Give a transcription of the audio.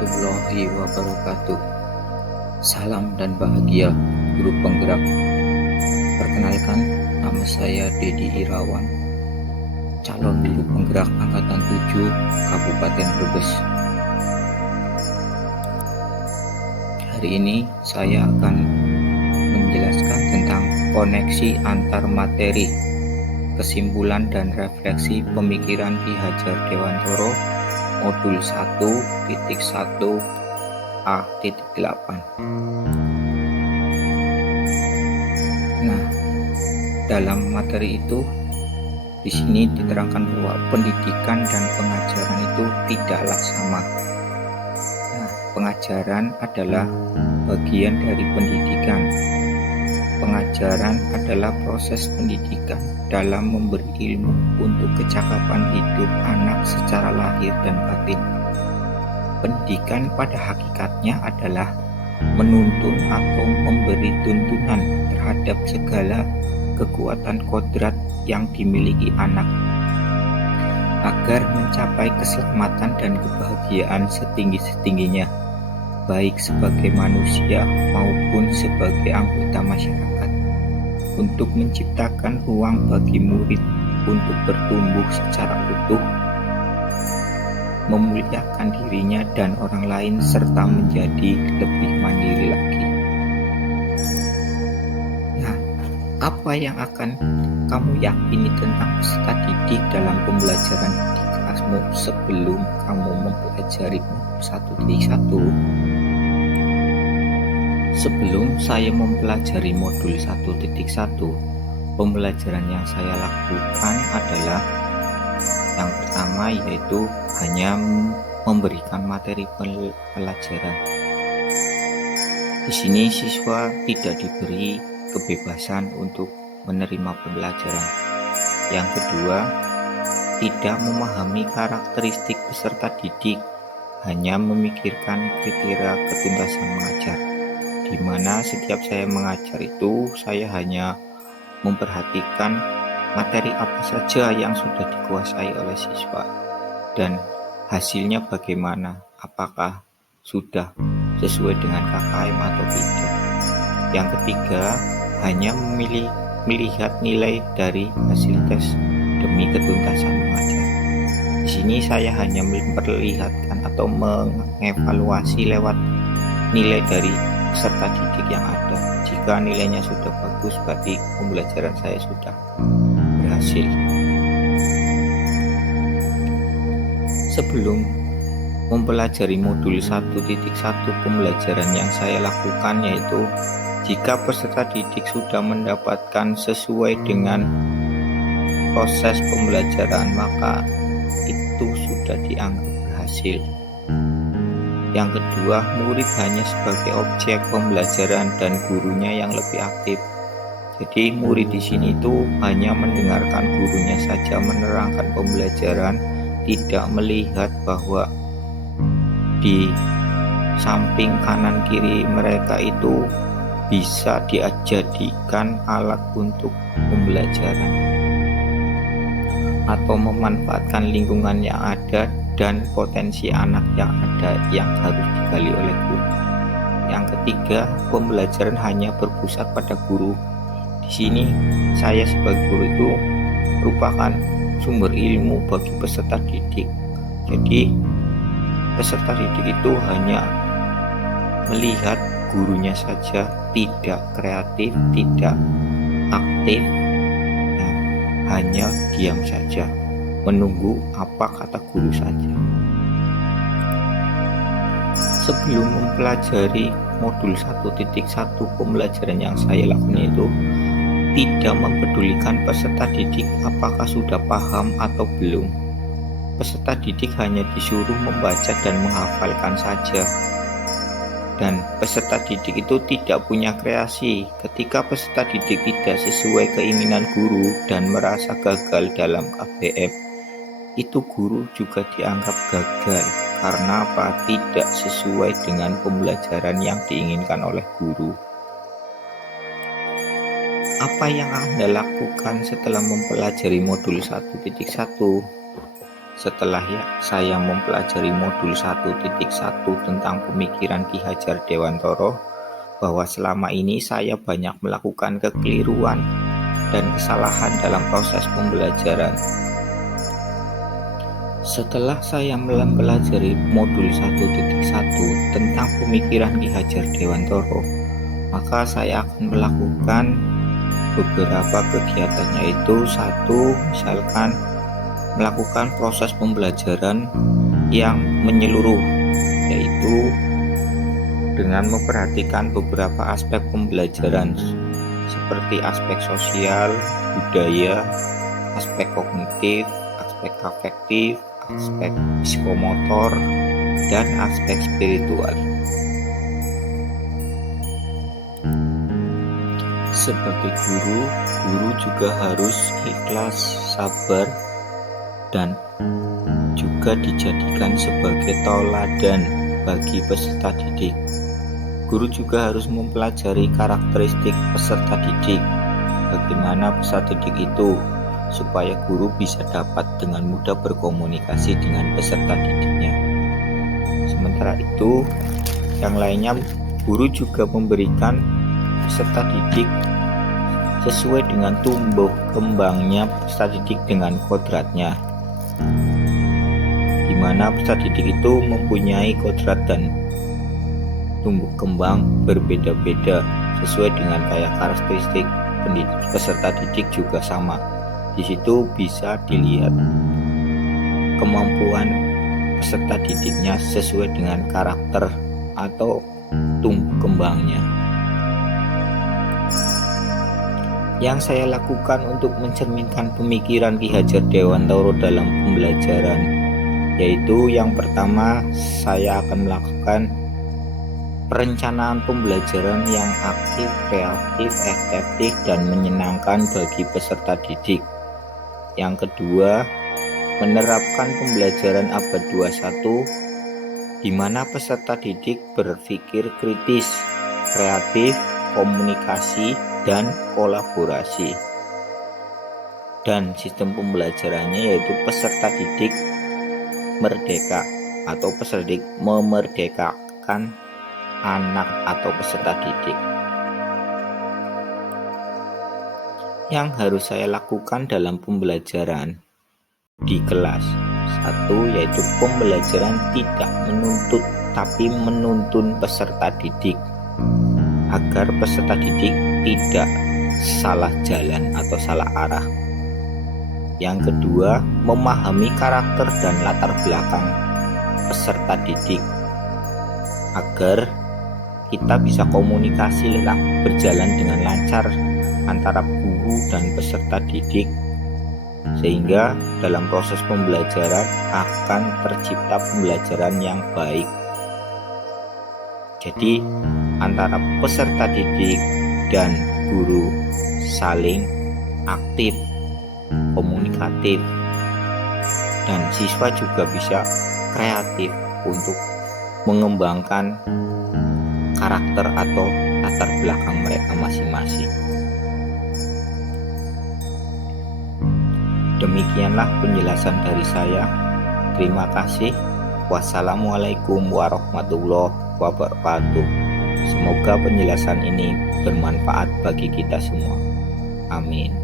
warahmatullahi wabarakatuh. Salam dan bahagia, guru penggerak. Perkenalkan, nama saya Dedi Irawan, calon guru penggerak Angkatan 7 Kabupaten Brebes. Hari ini saya akan menjelaskan tentang koneksi antar materi, kesimpulan dan refleksi pemikiran Ki Hajar Dewantoro modul 1.1a.8. Nah, dalam materi itu di sini diterangkan bahwa pendidikan dan pengajaran itu tidaklah sama. Nah, pengajaran adalah bagian dari pendidikan. Pengajaran adalah proses pendidikan dalam memberi ilmu untuk kecakapan hidup anak secara lahir dan batin. Pendidikan pada hakikatnya adalah menuntun atau memberi tuntunan terhadap segala kekuatan kodrat yang dimiliki anak agar mencapai keselamatan dan kebahagiaan setinggi-tingginya, baik sebagai manusia maupun sebagai anggota masyarakat, untuk menciptakan ruang bagi murid untuk bertumbuh secara utuh, memuliakan dirinya dan orang lain, serta menjadi lebih mandiri lagi. Nah, apa yang akan kamu yakini tentang peserta didik dalam pembelajaran di kelasmu sebelum kamu mempelajari modul 1.1? Sebelum saya mempelajari modul 1.1, pembelajaran yang saya lakukan adalah yang pertama, yaitu hanya memberikan materi pelajaran. Di sini siswa tidak diberi kebebasan untuk menerima pembelajaran. Yang kedua, tidak memahami karakteristik peserta didik, hanya memikirkan kriteria ketuntasan mengajar, di mana setiap saya mengajar itu saya hanya memperhatikan materi apa saja yang sudah dikuasai oleh siswa dan hasilnya bagaimana, apakah sudah sesuai dengan KKM atau tidak. Yang ketiga, hanya melihat nilai dari hasil tes demi ketuntasan mengajar. Di sini saya hanya memperlihatkan atau mengevaluasi lewat nilai dari peserta didik yang ada. Jika nilainya sudah bagus, berarti pembelajaran saya sudah berhasil. Sebelum mempelajari modul 1.1, pembelajaran yang saya lakukan yaitu jika peserta didik sudah mendapatkan sesuai dengan proses pembelajaran, maka itu sudah dianggap berhasil. Yang kedua, murid hanya sebagai objek pembelajaran dan gurunya yang lebih aktif. Jadi murid di sini itu hanya mendengarkan gurunya saja menerangkan pembelajaran, tidak melihat bahwa di samping kanan kiri mereka itu bisa dijadikan alat untuk pembelajaran atau memanfaatkan lingkungan yang ada dan potensi anak yang ada yang harus digali oleh guru. Yang ketiga, pembelajaran hanya berpusat pada guru. Di sini saya sebagai guru itu merupakan sumber ilmu bagi peserta didik. Jadi peserta didik itu hanya melihat gurunya saja, tidak kreatif, tidak aktif, hanya diam saja, menunggu apa kata guru saja. Sebelum mempelajari modul 1.1, pembelajaran yang saya lakukan itu tidak mempedulikan peserta didik apakah sudah paham atau belum. Peserta didik hanya disuruh membaca dan menghafalkan saja. Dan peserta didik itu tidak punya kreasi. Ketika peserta didik tidak sesuai keinginan guru dan merasa gagal dalam KBM, itu guru juga dianggap gagal. Karena apa? Tidak sesuai dengan pembelajaran yang diinginkan oleh guru. Apa yang Anda lakukan setelah mempelajari modul 1.1? Setelah saya mempelajari modul 1.1 tentang pemikiran Ki Hajar Dewantara, bahwa selama ini saya banyak melakukan kekeliruan dan kesalahan dalam proses pembelajaran. Setelah saya mempelajari modul 1.1 tentang pemikiran Ki Hajar Dewantara, maka saya akan melakukan beberapa kegiatan, yaitu satu, misalkan melakukan proses pembelajaran yang menyeluruh, yaitu dengan memperhatikan beberapa aspek pembelajaran seperti aspek sosial, budaya, aspek kognitif, aspek afektif, aspek psikomotor, dan aspek spiritual. Sebagai guru juga harus ikhlas, sabar, dan juga dijadikan sebagai tauladan bagi peserta didik. Guru juga harus mempelajari karakteristik peserta didik, bagaimana peserta didik itu, supaya guru bisa dapat dengan mudah berkomunikasi dengan peserta didiknya. Sementara itu, yang lainnya, guru juga memberikan peserta didik sesuai dengan tumbuh kembangnya peserta didik dengan kodratnya, di mana peserta didik itu mempunyai kodrat dan tumbuh kembang berbeda-beda sesuai dengan karakteristik peserta didik juga sama. Di situ bisa dilihat kemampuan peserta didiknya sesuai dengan karakter atau tumbuh kembangnya. Yang saya lakukan untuk mencerminkan pemikiran Ki Hajar Dewantara dalam pembelajaran, yaitu yang pertama, saya akan melakukan perencanaan pembelajaran yang aktif, kreatif, efektif, dan menyenangkan bagi peserta didik. Yang kedua, menerapkan pembelajaran abad 21 di mana peserta didik berpikir kritis, kreatif, komunikasi, dan kolaborasi. Dan sistem pembelajarannya yaitu peserta didik merdeka atau peserta didik memerdekakan anak atau peserta didik. Yang harus saya lakukan dalam pembelajaran di kelas, satu, yaitu pembelajaran tidak menuntut tapi menuntun peserta didik agar peserta didik tidak salah jalan atau salah arah. Yang kedua, memahami karakter dan latar belakang peserta didik agar kita bisa komunikasi berjalan dengan lancar antara guru dan peserta didik, sehingga dalam proses pembelajaran akan tercipta pembelajaran yang baik. Jadi antara peserta didik dan guru saling aktif, komunikatif, dan siswa juga bisa kreatif untuk mengembangkan karakter atau latar belakang mereka masing-masing. Demikianlah penjelasan dari saya. Terima kasih. Wassalamualaikum warahmatullahi wabarakatuh. Semoga penjelasan ini bermanfaat bagi kita semua. Amin.